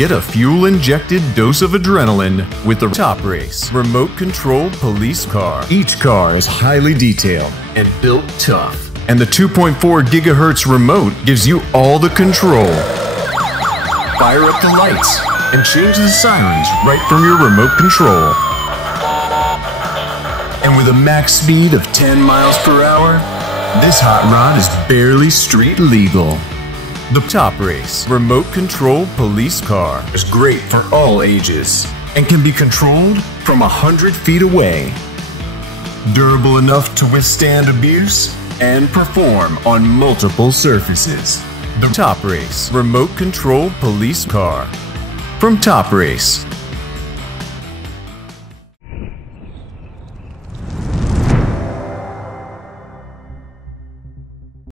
Get a fuel-injected dose of adrenaline with the Top Race remote-controlled police car. Each car is highly detailed and built tough, and the 2.4 GHz remote gives you all the control. Fire up the lights and change the sirens right from your remote control. And with a max speed of 10 miles per hour, this hot rod is barely street legal. The Top Race remote-controlled police car is great for all ages and can be controlled from 100 feet away. Durable enough to withstand abuse and perform on multiple surfaces. The Top Race remote-controlled police car from Top Race.